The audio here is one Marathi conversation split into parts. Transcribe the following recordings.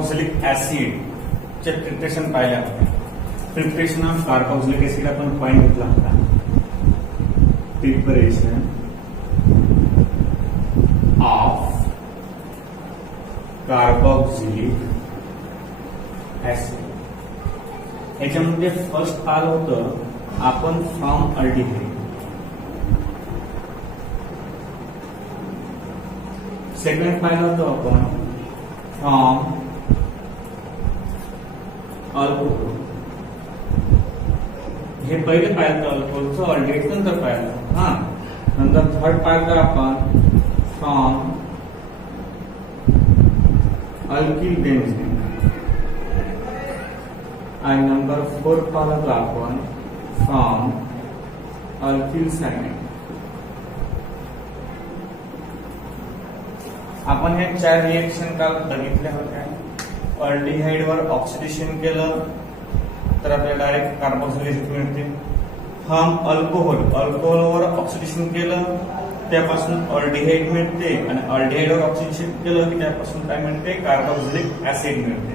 कार्बोक्सिलिक ऍसिड चे प्रिपरेशन पाहिले आपण. प्रिपरेशन ऑफ कार्बोक्सिलिक ऍसिड आपण पॉइंट घेतला होता. Preparation of carboxylic acid. याच्यामध्ये फर्स्ट आलं होतं आपण फ्रॉम अल्डिहाइड. सेकंड पाहिलं होतं आपण फ्रॉम अल्कोहोल. हे पहिले पाहिलं अल्कोहोलचं, अल्डिहाइड नंतर पाहिलं. हा, नंतर थर्ड पाहिलं आपण फ्रॉम अल्किल बेन्झीन. आणि नंबर 4 पाहिलं आपण फ्रॉम अल्किल सायनाइड. आपण हे 4 रिएक्शन काल बघितल्या होत्या. अल्डिहाइड वर ऑक्सिडेशन केलं तर आपल्याला डायरेक्ट कार्बोक्सिलिक ऍसिड मिळते. फ्रॉम अल्कोहोल वर ऑक्सिडेशन केलं त्यापासून अल्डिहाइड मिळते. आणि अल्डिहाइड वर ऑक्सिडेशन केलं की त्यापासून काय मिळते? कार्बोक्सिलिक ऍसिड मिळते.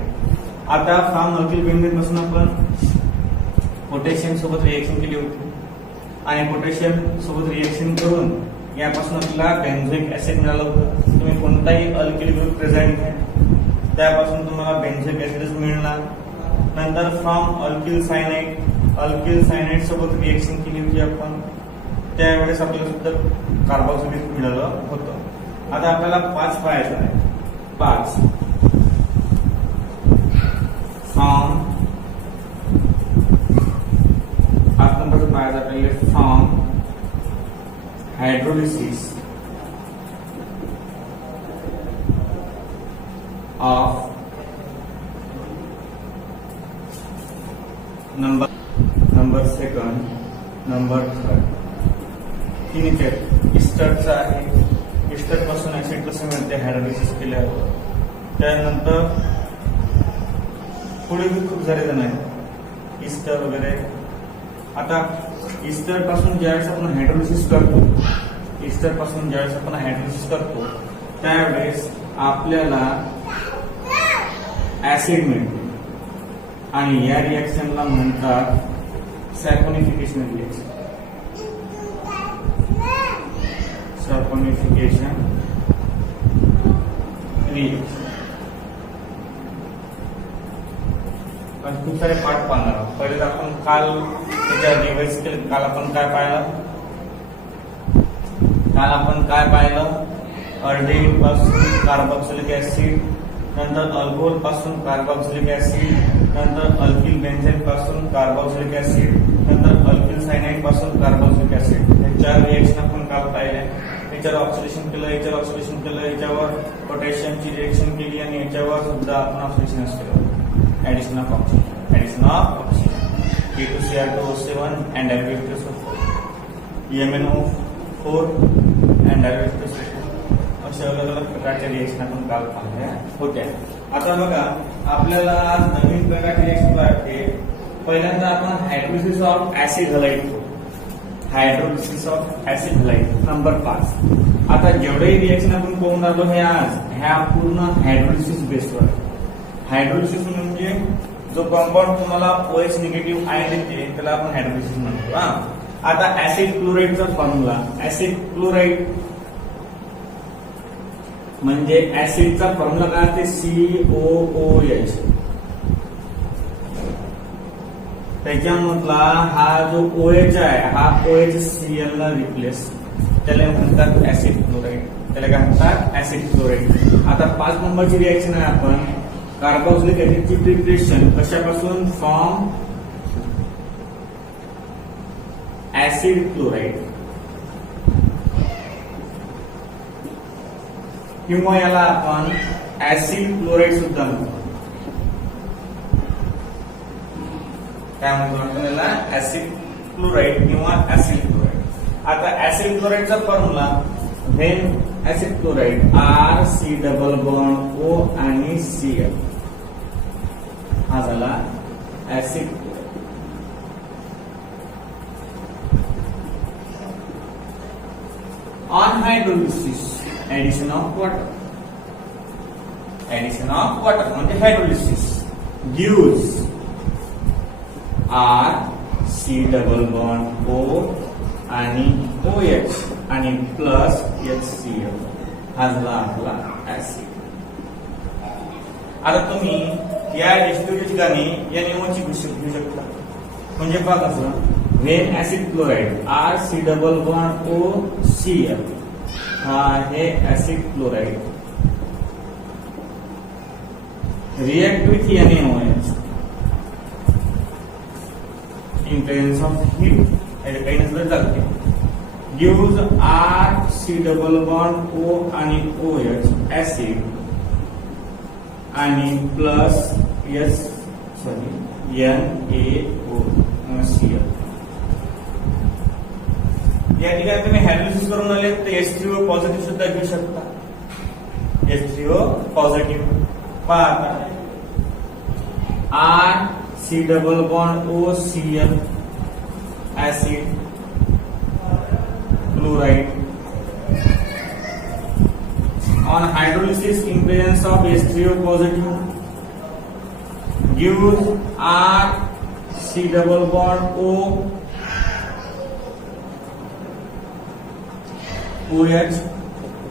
आता फ्रॉम अल्किल बेन्झीन पासून आपण पोटॅशियम सोबत रिएक्शन केली होती आणि पोटॅशियम सोबत रिएक्शन करून यापासून आपल्याला बेन्झोइक ऍसिड मिळालं होतं. तुम्ही कोणताही अल्किल ग्रुप प्रेझेंट आहे त्यापासून तुम्हाला बेन्झोइक ऍसिडच मिळणार. नंतर फ्रॉम अल्किल सायनाइड सोबत रिएक्शन केली होती आपण, त्यावेळेस आपल्याला सुद्धा कार्बोक्सिलिक मिळालं होतं. आता आपल्याला 5 पाहायचं आहे. 5 फ्रॉम 5 नंबरचं पाहायचं आपल्याला from hydrolysis of number second, number third. तीन इस्टरचा आहे. इस्टर पासून ऍसिड कसं मिळते? हायड्रोलिसिस केल्यावर. त्यानंतर पुढे खूप सारे जण आहेत इस्टर वगैरे. आता इस्टर पासून ज्यावेळेस आपण हायड्रोलिसिस करतो त्यावेळेस आपल्याला ऍसिड मिळते आणि या रिएक्शनला म्हणतात सॅपोनिफिकेशन रिएक्शन. खूप सारे पाठ पाहणार आहोत. पहिले तर आपण काल रिवाइज केले. काल आपण काय पाहिलं? अल्डिहाइड पासून कार्बोक्सिलिक ऍसिड, नंतर अल्कोहोल पासून कार्बोक्सिलिक ऍसिड, नंतर अल्किल बेन्झीन पासून कार्बोक्सिलिक ऍसिड, नंतर अल्किल सायनाइड पासून कार्बोक्सिलिक ऍसिड. हे 4 रिएक्शन आपण काल पाहिले. याच्यावर ऑक्सिडेशन केलं, याच्यावर पोटॅशियमची रिएक्शन केली आणि याच्यावर सुद्धा आपण ऑक्सिडेशन केलं. Addition of oxygen K2Cr2O7 and H2SO4, MnO4 and H2SO4 अशा अलग प्रकारच्या रिएक्शन आपण काल पाहिल्या होत्या. आता बघा आपल्याला आज नवीन प्रकारची रिएक्शन पाहते. पहिल्यांदा आपण hydrolysis of acid halide number 5. आता जेवढे रिएक्शन आपण पाहून आलो हे आज ह्या पूर्ण हायड्रोलिसिस बेसवर. हायड्रोलिसिस म्हणजे जो कंपाऊंड तुम्हाला OH निगेटिव्ह आयन देते त्याला आपण हायड्रोलिसिस म्हणतो. आता ऍसिड क्लोराइडचा फॉर्म्युला. ऍसिड क्लोराइड म्हणजे ऍसिडचा फॉर्म्युला काय असते? COOH. त्याच्यामधला हा जो OH आहे हा OH Cl ला रिप्लेस, त्याला म्हणतात ऍसिड क्लोराइड. त्याला काय म्हणतात? Acid chloride. आता 5 नंबरची रिएक्शन आहे आपण कार्बोक्सिलिक ऍसिडची प्रिपरेशन कशापासून? फ्रॉम ऍसिड क्लोराइड किंवा याला आपण ऍसिड क्लोराइड सुद्धा म्हणतो. काय म्हणतो आपण याला? ऍसिड क्लोराइड किंवा ऍसिड क्लोराइड. आता ऍसिड क्लोराइडचा formula when acid chloride RC double bond O आणि Cl हा झाला acid. On hydrolysis addition of water. Addition of water म्हणजे hydrolysis gives RC double bond O आणि OH आणि प्लस HCl हा झाला आपला ऍसिड. आता तुम्ही या H2च्या ठिकाणी या नियमाची गोष्ट घेऊ शकता. म्हणजे पहा कसं when acid chloride RC double bond OCl हा आहे acid chloride react with NaOH in presence of heat काही नसलं चालते gives RC double bond O आणि OH ऍसिड आणि प्लस NaOCl. या ठिकाणी तुम्ही हायड्रोलिसिस करून आले तर H3O पॉझिटिव्ह सुद्धा घेऊ शकता. H3O पॉझिटिव्ह पहा आता RC double bond OCl acid chloride on hydrolysis in presence of H3O positive gives RC double bond OH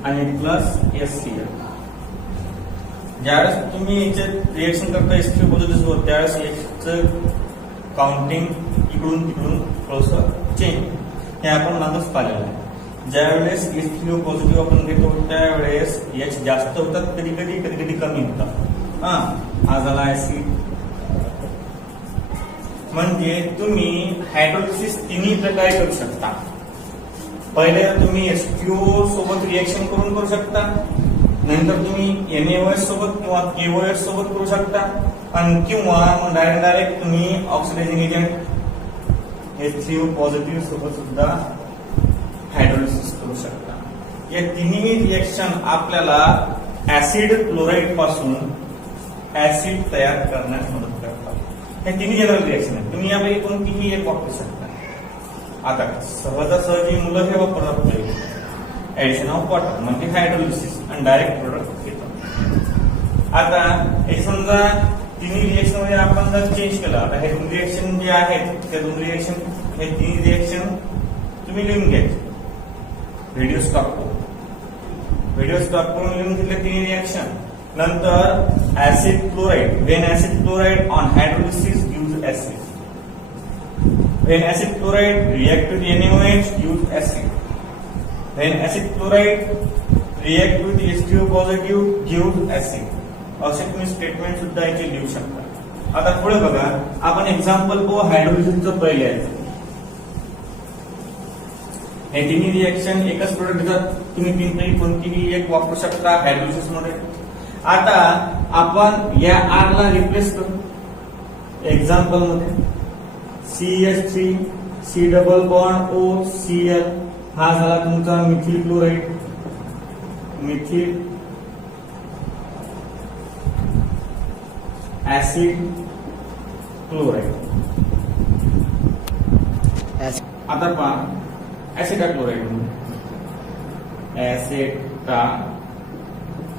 आणि प्लस HCl. ज्यावेळेस तुम्ही याचे रिएक्शन करता H3O पॉझिटिव्ह होत त्यावेळेस Hचं काउंटिंग इकडून तिकडून थोडंसं चेंज हे आपण मागच पाहिलेलं आहे. ज्यावेळेस H3O पॉझिटिव्ह आपण घेतो त्यावेळेस H जास्त होतात कधी कधी कमी होतात. हा झाला ऍसिड. म्हणजे तुम्ही हायड्रोलिसिस तिन्ही प्रकारे करू शकता. पहिले तुम्ही H2O सोबत रिएक्शन करून करू शकता. नंतर तुम्ही NaOH सोबत किंवा KOH सोबत करू शकता आणि किंवा मग डायरेक्ट तुम्ही ऑक्सिडायझिंग एजंट H3O पॉझिटिव्ह सोबत सुद्धा हायड्रोलिसिस करू शकता. या तिन्ही रिएक्शन आपल्याला ऍसिड क्लोराइड पासून ऍसिड तयार करण्यास मदत करतात. हे तिन्ही जनरल रिएक्शन आहेत. तुम्ही यापैकी कोणतीही एक वापरू शकता. आता सहजासहजी मुलं हे वापरतात पाहिजे ऍडिशन ऑफ वॉटर म्हणजे हायड्रोलिसिस आणि डायरेक्ट प्रोडक्ट घेतात. आता हे समजा तिन्ही रिएक्शन मध्ये आपण जर चेंज केलं आता हे दोन रिएक्शन जे आहेत त्या दोन रिएक्शन हे तिन्ही रिएक्शन तुम्ही लिहून घ्यायचे. व्हिडिओ स्टॉप करून लिहून घेतले तिन्ही रिएक्शन. नंतर acid chloride when acid chloride on hydrolysis gives acid. When acid chloride react with NaOH gives acid. When acid chloride react with H2O positive gives acid. असे तुम्ही स्टेटमेंट सुद्धा याचे लिहू शकता. आता पुढे बघा आपण एक्झाम्पल पाहू हायड्रोलिसिसचं पहिले आहे. हे तिन्ही रिएक्शन एकच प्रोडक्ट देतात. तुम्ही तीनपैकी कोणतीही एक वापरू शकता हायड्रोलिसिस मध्ये. आता आपण या R ला रिप्लेस करू. एक्झाम्पल मध्ये CH3 C double bond OCl हा झाला तुमचा methyl chloride. Methyl acid chloride. आता पहा acetyl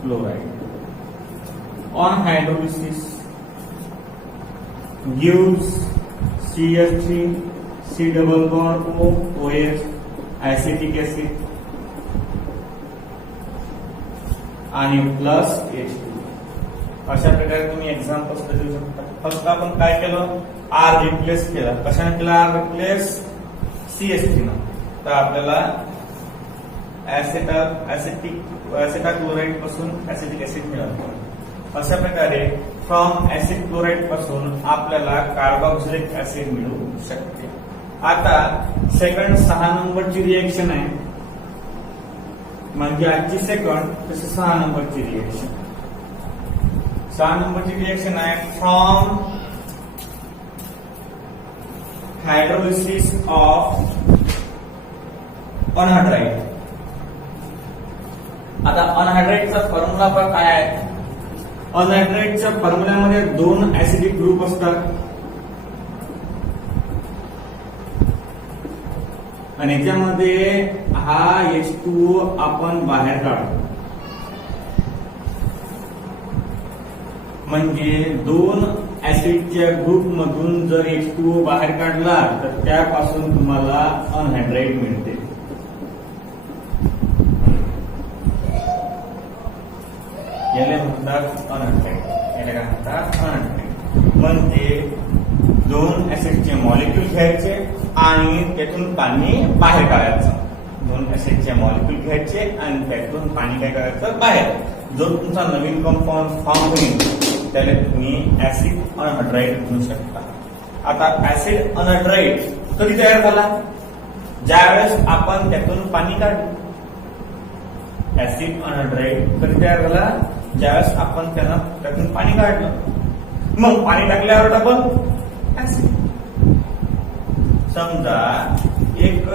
chloride on hydrolysis gives CH3 C double bond OH acetic acid आणि प्लस H2. अशा प्रकारे तुम्ही एक्झाम्पल्स देऊ शकता. फक्त आपण काय केलं R रिप्लेस केला. कशाने केला R रिप्लेस CH3 न. तर आपल्याला ऍसिटा क्लोराइड पासून ऍसिटिक ऍसिड मिळालं. अशा प्रकारे फ्रॉम ऍसिड क्लोराइड पासून आपल्याला कार्बोक्सिलिक ऍसिड मिळू शकते. आता सेकंड 6 नंबरची रिएक्शन आहे म्हणजे आजची सेकंड तशी 6 नंबरची रिएक्शन. 6 नंबरची रिएक्शन आहे फ्रॉम हायड्रोलिसिस ऑफ अनहायड्राइड. आता अनहायड्राइडचा फॉर्म्युला पण काय आहे. अनहायड्राइडच्या फॉर्म्युल्यामध्ये 2 ऍसिडिक ग्रुप असतात आणि याच्यामध्ये हा H2O आपण बाहेर काढतो. म्हणजे दोन ऍसिडच्या ग्रुप मधून जर H2O बाहेर काढला तर त्यापासून तुम्हाला अनहायड्राइड मिळते. याला म्हणतात अनहायड्राइड. याला काय म्हणतात अनहायड्राइड. म्हणजे दोन ऍसिडचे मॉलिक्यूल घ्यायचे आणि त्यातून पाणी बाहेर काढायचं. दोन ऍसिडचे मॉलिक्यूल घ्यायचे आणि त्यातून पाणी काय करायचं बाहेर. जो तुमचा नवीन कंपाऊंड फॉर्म होईल त्याला तुम्ही ऍसिड अनहायड्राइड म्हणू शकता. आता ऍसिड अनहायड्राइड कधी तयार झाला? ज्यावेळेस आपण त्यातून पाणी काढलं. ऍसिड अनहायड्राइड कधी तयार झाला? ज्यावेळेस आपण त्यातून पाणी काढलं. मग पाणी टाकल्यावर डबल ऍसिड. समजा एक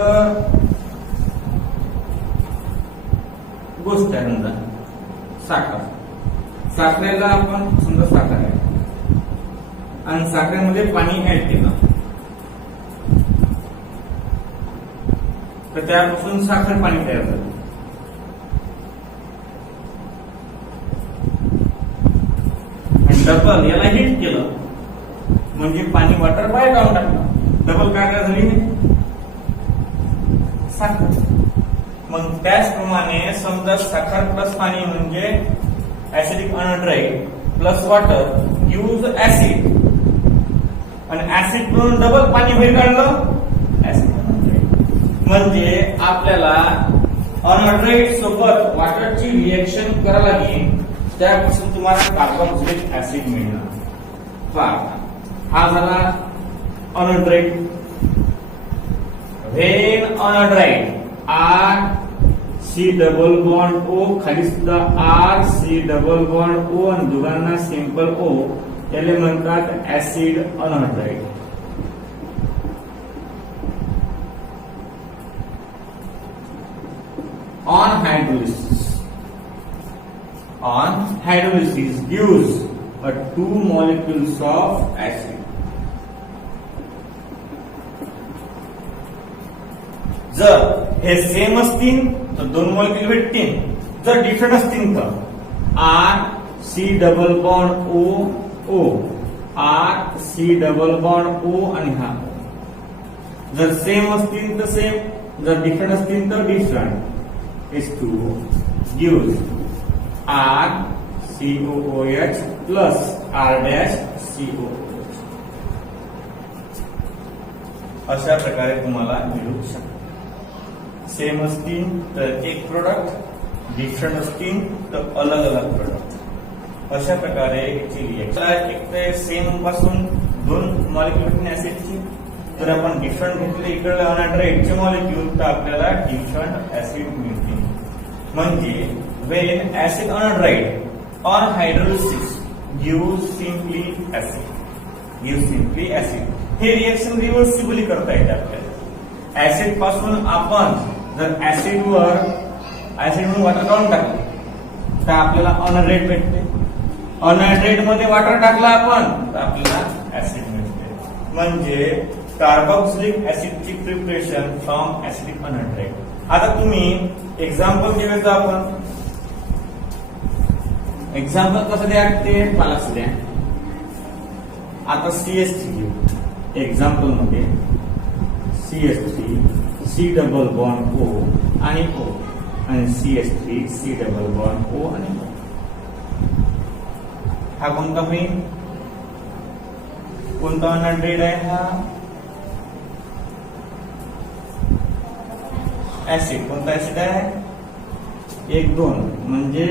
गोष्ट आहे, समजा साखर. साखरेला आपण समजा साखर आहे आणि साखरेमध्ये पाणी ऍड केलं तर त्यापासून साखर पाणी तयार झालं. आणि डबल याला हीट केलं म्हणजे पाणी वॉटर बाहेर काढून टाकलं. डबल काय झाली? साखर. मग त्याचप्रमाणे समजा साखर प्लस पाणी म्हणजे acidic anhydride plus water use acid आणि ऍसिड म्हणून डबल पाणी बाहेर काढलं ऍसिड अनहायड्राइड. म्हणजे आपल्याला अनहायड्राइड सोबत वॉटरची रिएक्शन करायला लागेल. त्यापासून तुम्हाला कार्बोक्सिलिक ऍसिड मिळणार. हा झाला anhydride. When anhydride R C double bond O खाली सुद्धा R C double bond O आणि दोघांना सिंपल O याला म्हणतात acid anhydride. On hydrolysis gives a two molecules of acid. जर हे सेम असतील तर दोन मॉलिक्यूल भेटतील. जर डिफरंट असतील तर R C double bond O O R C double bond O आणि हा O. जर सेम असतील तर सेम, जर डिफरंट असतील तर different. H2O gives R COOH plus R dash COOH. अशा प्रकारे तुम्हाला मिळू शकते. सेम असतील तर एक प्रोडक्ट, डिफरंट असतील तर अलग अलग प्रोडक्ट. अशा प्रकारे याची रिएक्शन. एक तर सेम पासून दोन मॉलिक्यूल ऍसिडची, जर आपण डिफरंट घेतले इकडे अनहायड्राइडचे मॉलिक्यूल तर आपल्याला डिफरंट ऍसिड मिळतील. म्हणजे when acid anhydride on hydrolysis gives simply acid. हे रिएक्शन रिव्हर्सिबली करता येते आपल्याला. ऍसिड पासून आपण जर ऍसिड म्हणून वॉटर काढून टाकलं तर आपल्याला अनहायड्रेट भेटते. अनहायड्रेट मध्ये वॉटर टाकला आपण तर आपल्याला ऍसिड मिळते. म्हणजे कार्बोक्सिलिक ऍसिडची प्रिपरेशन फ्रॉम ऍसिडिक अनहायड्रेट. आता तुम्ही एक्झाम्पल घेऊया. आपण एक्झाम्पल कसं द्या ते मला द्या. आता CH3 घेऊ. एक्झाम्पल मध्ये CH3 C double bond O आणि O आणि CH3 C double bond O आणि O. हा कोणता होईल? कोणता अनहायड्रेट आहे हा? ऍसिड. कोणता ऍसिड आहे? 1 2 म्हणजे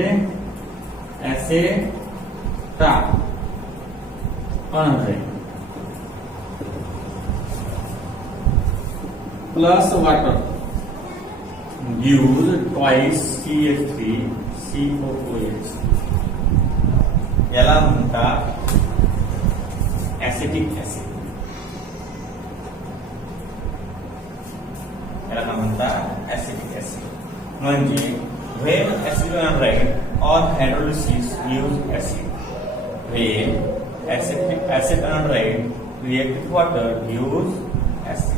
acid anhydride plus water gives twice CH3 COOH. याला म्हणतात ऍसिटिक ऍसिड. याला काय म्हणतात? Acetic acid. म्हणजे when acid anhydride on hydrolysis gives acid. When acid anhydride react with water gives acid.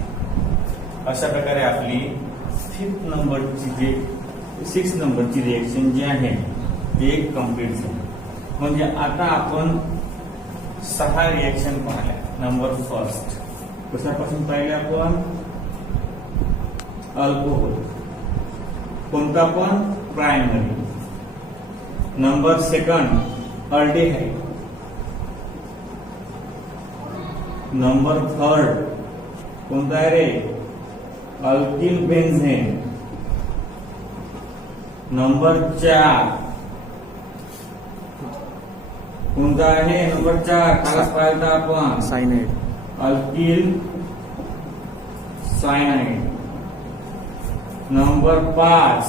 अशा प्रकारे आपली 6 नंबरची रिएक्शन जी आहे ते कंप्लीट झाली. म्हणजे आता आपण 6 रिएक्शन पाहिल्या. नंबर फर्स्ट कशापासून पाहिले आपण? अल्कोहोल. कोणता पण? Primary. Number second aldehyde. Number third कोणता आहे रे? अल्किल बेन्झेन. नंबर 4 कोणता आहे? नंबर 4 कालच पाहिलं आपण, सायनाइड. Alkyl cyanide. नंबर 5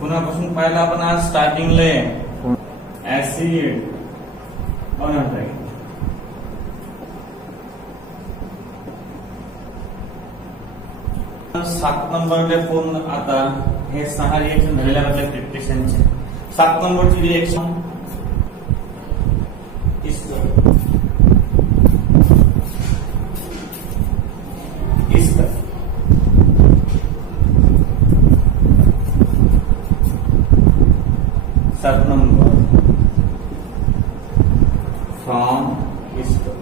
कोणापासून पाहिला आपण आज स्टार्टिंगला? Acid anhydride. 7 नंबरले फोन. आता हे 6 रिएक्शन झालेल्या आपल्या प्रिपरेशनचे. 7 नंबरची reaction ester. 7 number from ester.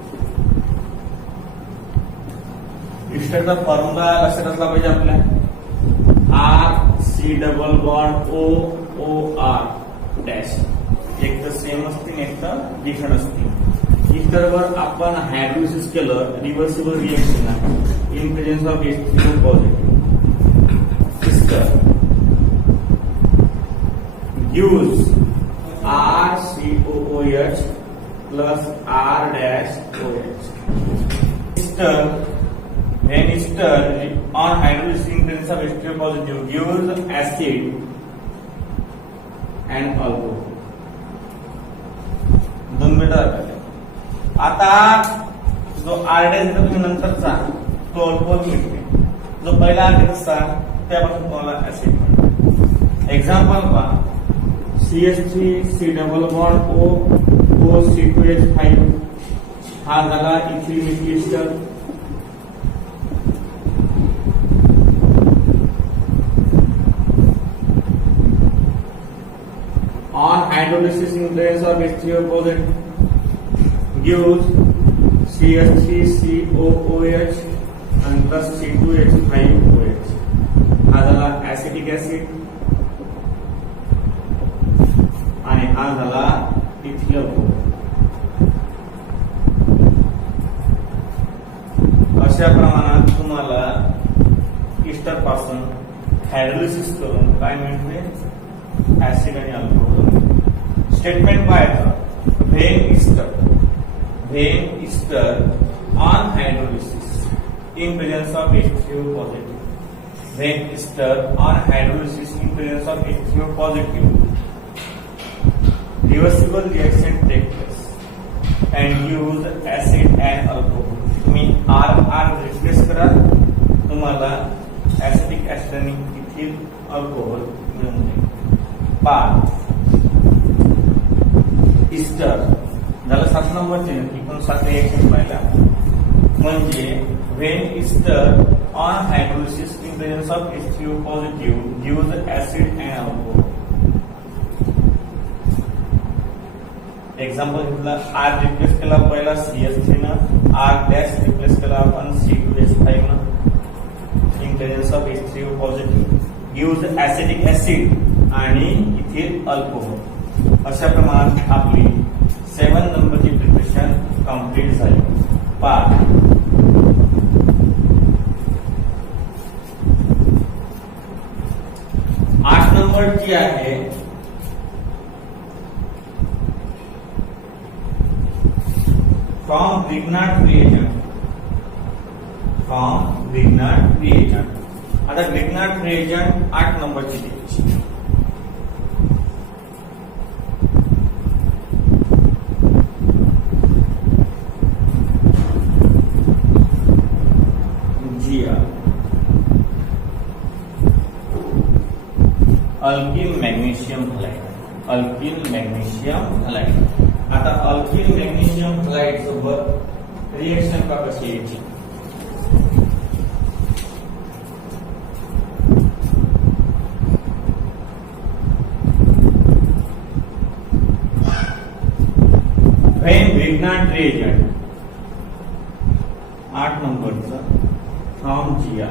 इस्टरचा फॉर्म्युला लक्षात असला पाहिजे आपल्या. RC⋯OOR dash. एक तर सेम असतील, एक तर डिफरंट असतील. इस्टरवर आपण हायड्रोलिसिस केलं, रिव्हर्सिबल रिएक्शन आहे in presence of H3O positive. Ester gives RCOOH plus R-OH. Ester, when ester on hydrolysis in presence of H3O positive gives acid and alcohol. दोन मिनिटं. आता जो R- तुम्ही नंतरचा तो अल्कोहोल मिळते. जो पहिला R असता त्यापासून तुम्हाला ऍसिड मिळते. एक्झाम्पल पहा. CH3C⋯O OC2H5 हा झाला ethyl methyl ester. On hydrolysis in presence of H3O positive gives CH3COOH and plus C2H5OH. हा झाला ऍसिटिक ऍसिड आणि हा झाला इथिल अल्कोहोल. अशा प्रमाणात तुम्हाला इस्टर पासून हायड्रोलिसिस करून काय मिळते? ऍसिड आणि अल्कोहोल. स्टेटमेंट पाहायचं. When ester on hydrolysis in presence of H3O positive. When ester on hydrolysis in presence of H3O positive reversible reaction take place and use acid and alcohol. तुम्ही R रिप्लेस करा, तुम्हाला ऍसिटिक ऍसिड आणि इथिल अल्कोहोल मिळून जाईल. 5 इस्टर झालं. 7 नंबरचे एकूण 7 रिएक्शन पाहिला. म्हणजे when ester on hydrolysis in presence of H3O positive gives acid and alcohol. Example घेतला. R रिप्लेस केला पहिला CH3 न, R- रिप्लेस केला आपण C2H5 न in presence of H3O positive gives acetic acid आणि इथिल अल्कोहोल. अशा प्रमाणात आपली 7 नंबरची प्रिपरेशन कंप्लीट झाली. 8 नंबरची आहे फ्रॉम Grignard reagent. आता Grignard reagent 8 नंबरची द्यायची. Alkyl magnesium halide. आता अल्किल मॅग्नेशियम हलाइड सोबत रिएक्शन का कशी यायची? व्हेन Grignard reagent 8 नंबरचा फ्रॉम जिया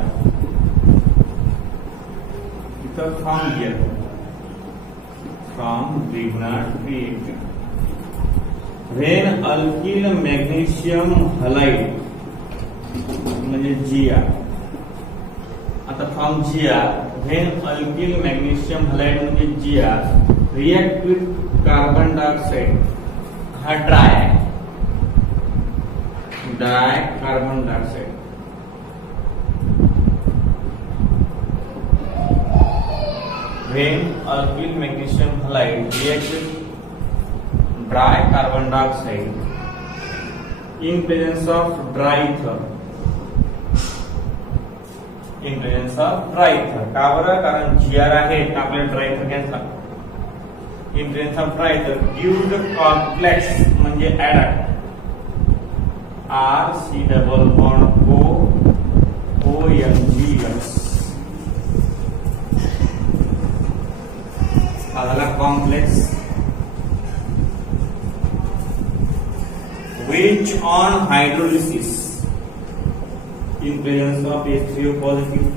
इथं from GR from Grignard reagent when alkyl magnesium halide म्हणजे जिया. आता from GR when alkyl magnesium halide म्हणजे GR react with carbon dioxide. हा dry carbon dioxide when alkyl magnesium halide react with dry carbon dioxide in presence of dry ether. In presence of dry ether. का बरं? कारण GR आहे आपल्याला ड्राय ether घ्यायचा. In presence of dry ether give the complex म्हणजे ऍडॅक्ट RC double bond OMGS. हा झाला complex which on hydrolysis in presence of H3O positive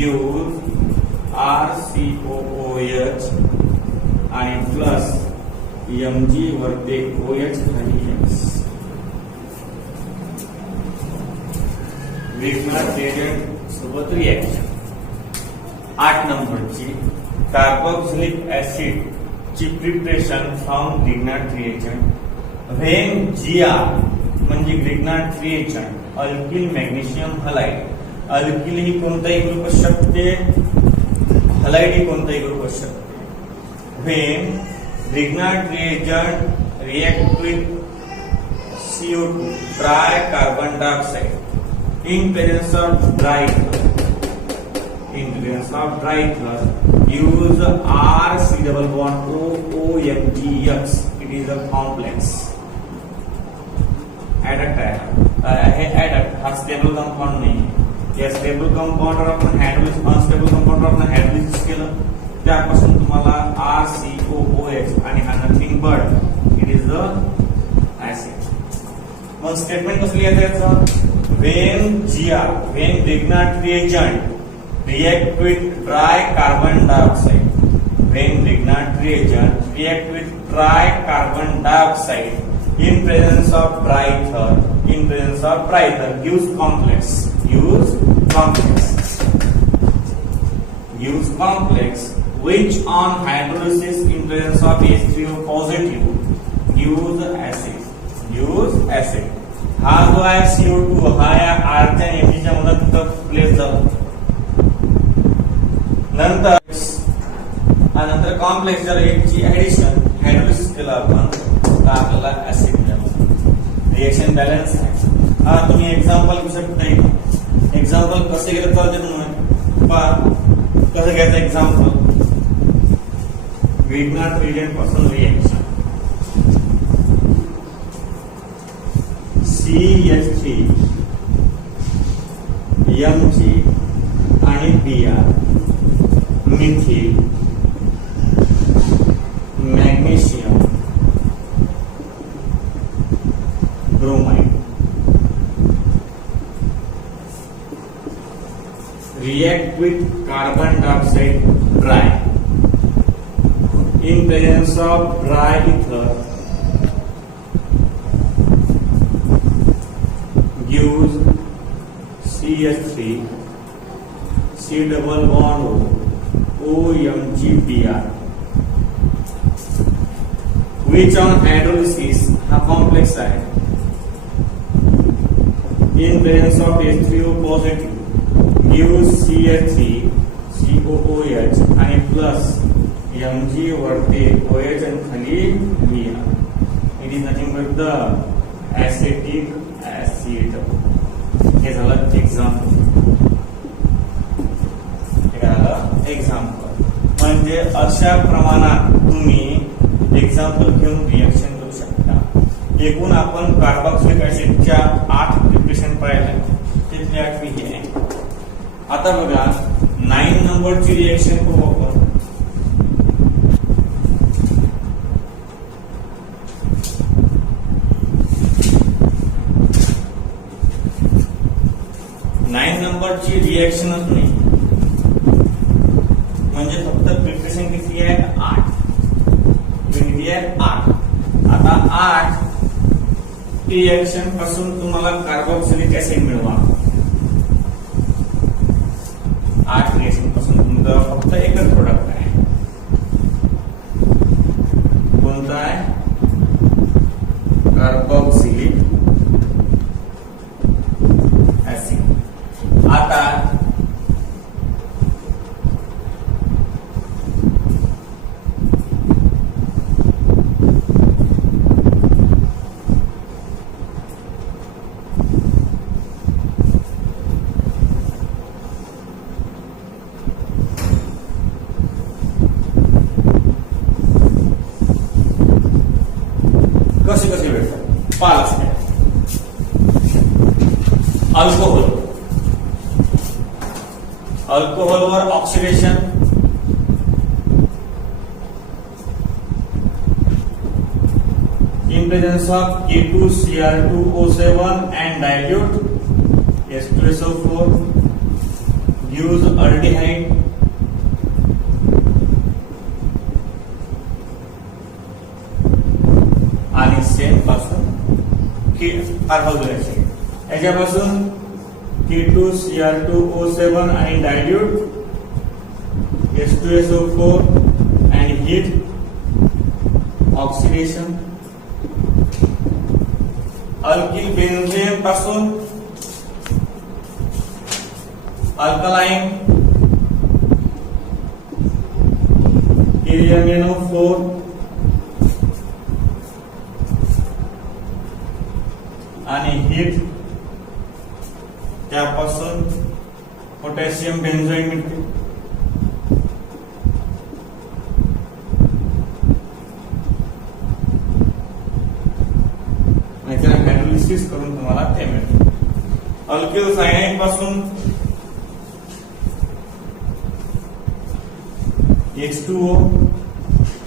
gives RCOOH आणि प्लस Mg वरती OH खाली X. Grignard reagent सोबत रिएक्शन. 8 नंबरची कार्बोक्सिलिक ऍसिड ची preparation from Grignard reagent when जिया म्हणजे Grignard reagent alkyl magnesium halide. Alkyl ही कोणताही ग्रुप असू शकते, हलाइड ही कोणताही ग्रुप असू शकते. When Grignard reagent react with CO2 dry carbon dioxide in presence of dry in presence of dry ether use RC double bond OMGX. It is a complex. ऍडक्ट आहे हे ऍडक्ट हा स्टेबल कंपाऊंड नाही. या स्टेबल कंपाऊंडवर आपण अनस्टेबल कंपाऊंडवर आपण हायड्रोलिसिस केलं त्यापासून तुम्हाला RCOOH आणि हा nothing but it is the acid. मग स्टेटमेंट कसं लिहायचं याचं? When Grignard reagent react with dry carbon dioxide. When Grignard reagent react with dry carbon dioxide in presence of dry ether gives complex which on hydrolysis in presence of H3O positive gives acid. हा जो आहे CO2 हा या R च्या Mg च्या मदतीने प्लेस जातो. नंतर कॉम्प्लेक्स जर एकची ऍडिशन हायड्रोलिसिस केलं आपण तर आपल्याला ऍसिड मिळेल. रिएक्शन बॅलन्स आहे. हा तुम्ही एक्झाम्पल घेऊ शकता. एक्झाम्पल कसे गेलं चालते तुम्ही पहा कसं घ्यायचं एक्झाम्पल. Grignard reagent पासून रिएक्शन CH3 Mg आणि Br methyl magnesium bromide react with carbon dioxide dry in presence of dry ether gives CH3 C double bond OMGBr which on hydrolysis हा कॉम्प्लेक्स आहे in presence of H3O positive gives CH3 COOH आणि प्लस Mg वरती OH आणि खाली Br. It is nothing but the acetic acid. हे झालं एक्झाम्पल. म्हणजे अशा प्रमाणात तुम्ही एक्झाम्पल घेऊन रिएक्शन करू शकता. एकूण आपण कार्बोक्सिलिक ऍसिडच्या 8 प्रिपरेशन पाहिल्या त्यातली 8वी ही आहे. आता बघा 9 नंबरची रिएक्शन करू आपण. सोबतची रिएक्शनच नाही, म्हणजे फक्त प्रिपरेशन किती आहे 8, किती आहे 8. आता 8 रिएक्शन पासून तुम्हाला कार्बोक्सिलिक ऍसिड मिळवा. 8 रिएक्शन पासून तुमचं फक्त एकच प्रोडक्ट आहे, कोणतं आहे? Carboxylic acid. आता कसे भेटतात पाच. अल्कोहोलवर oxidation, in presence of K2Cr2O7 and dilute H2SO4 gives aldehyde. आणि सेम पासून कार्बोक्सिलिक ऍसिड याच्यापासून K2Cr2O7 आणि डायल्यूट H2SO4 आणि हीट ऑक्सिडेशन. अल्किल बेन्झेन पासून अल्कलाइन KMnO4 आणि हीट त्यापासून पोटॅशियम बेन्झोइड मिळते. हायड्रोलिसिस करून तुम्हाला ते मिळते. अल्किल सायनाइड पासून H2O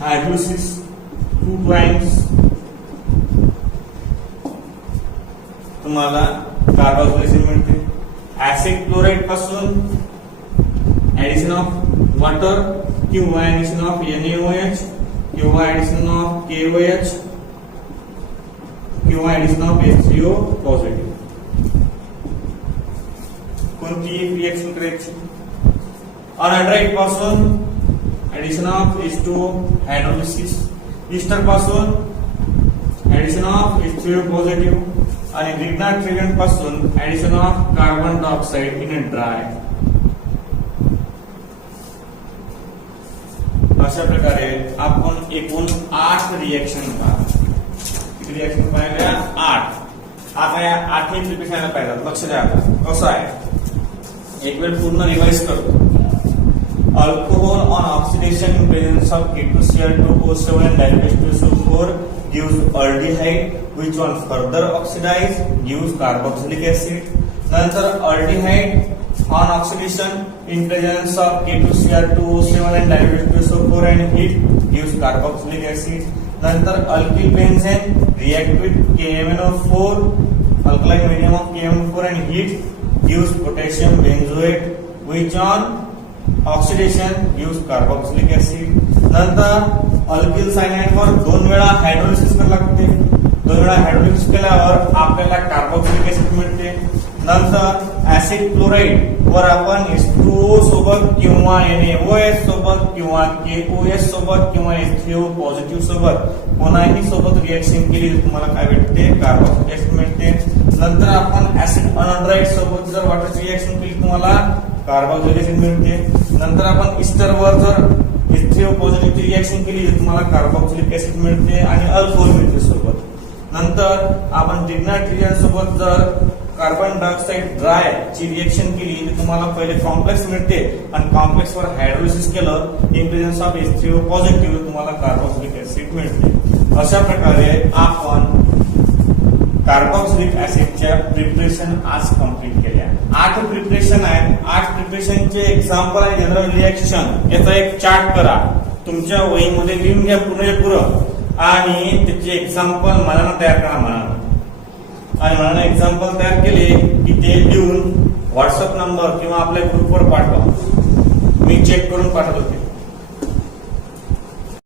हायड्रोलिसिस 2 टाइम्स तुम्हाला कार्बोक्सिलिक मिळते. ऍसिड क्लोराइड पासून ऍडिशन ऑफ वॉटर किंवा ऍडिशन ऑफ NaOH किंवा ऍडिशन ऑफ KOH किंवा ऍडिशन ऑफ H3O पॉझिटिव्ह कोणती रिएक्शन करायची. अनहायड्राइड पासून addition of H2O hydrolysis. Easter पासून ऍडिशन ऑफ H3O पॉझिटिव्ह आणि लिग्नाइट रिएजंट पासून addition of carbon dioxide in a dry. अशा प्रकारे आपण एकूण 8 रिएक्शन रिएक्शन पाहिल्या 8. आता या 8 प्रिपरेशन पाहिजे. लक्ष द्या कसं आहे एक वेळ पूर्ण रिवाइज करतो. Alcohol on oxidation in presence of K2Cr2O7 and H2SO4 gives aldehyde which on further oxidize gives carboxylic acid. नंतर aldehyde on oxidation in presence of K2Cr2O7 and H2SO4 and heat gives carboxylic acid. नंतर alkyl benzene react with KMnO4 alkaline medium of KMnO4 and heat gives potassium benzoate which on oxidation gives carboxylic acid. नंतर अल्किल सायनाइड वर 2 वेळा हायड्रोलिसिस करावे लागते. 2 वेळा हायड्रोलिसिस केल्यावर आपल्याला कार्बोक्सिलिक ऍसिड मिळते. नंतर ऍसिड क्लोराइड वर आपण H2O सोबत किंवा NaOH सोबत किंवा KOH सोबत किंवा H3O पॉझिटिव्ह सोबत कोणाही सोबत रिएक्शन केली तुम्हाला काय भेटते कार्बोक्सिलिक ऍसिड मिळते. नंतर आपण ऍसिड अनहायड्राइड सोबत जर वॉटरची रिएक्शन केली तुम्हाला कार्बोक्सिलिक ऍसिड मिळते. नंतर आपण ईस्टर वर जर H3O पॉझिटिव्ह रिएक्शन केली तुम्हाला कार्बोक्सिलिक ऍसिड मिळते आणि अल्कोहोल मिळते सोबत. नंतर आपण लिग्नाइट रिएजंट सोबत जर कार्बन डायऑक्साइड ड्राय ची रिएक्शन केली तर तुम्हाला पहिले कॉम्प्लेक्स मिळते आणि कॉम्प्लेक्स वर हायड्रोलिसिस केलं in presence of H3O positive तुम्हाला कार्बोक्सिलिक ऍसिड मिळते. अशा प्रकारे आपण कार्बोक्सिलिक ऍसिडच्या प्रिपरेशन आज कंप्लीट केल्या. 8 प्रिपरेशन आहेत. 8 प्रिपरेशनचे एक्झाम्पल आणि जनरल रिएक्शन याचा एक चार्ट करा. तुमच्या वहीमध्ये लिहून घ्या पूर्ण आणि त्याचे एक्झाम्पल मनानं तयार करा. मनानं एक्झाम्पल तयार केले की ते लिहून व्हॉट्सअप नंबर किंवा आपल्या ग्रुपवर पाठवा, मी चेक करून पाठवत होते.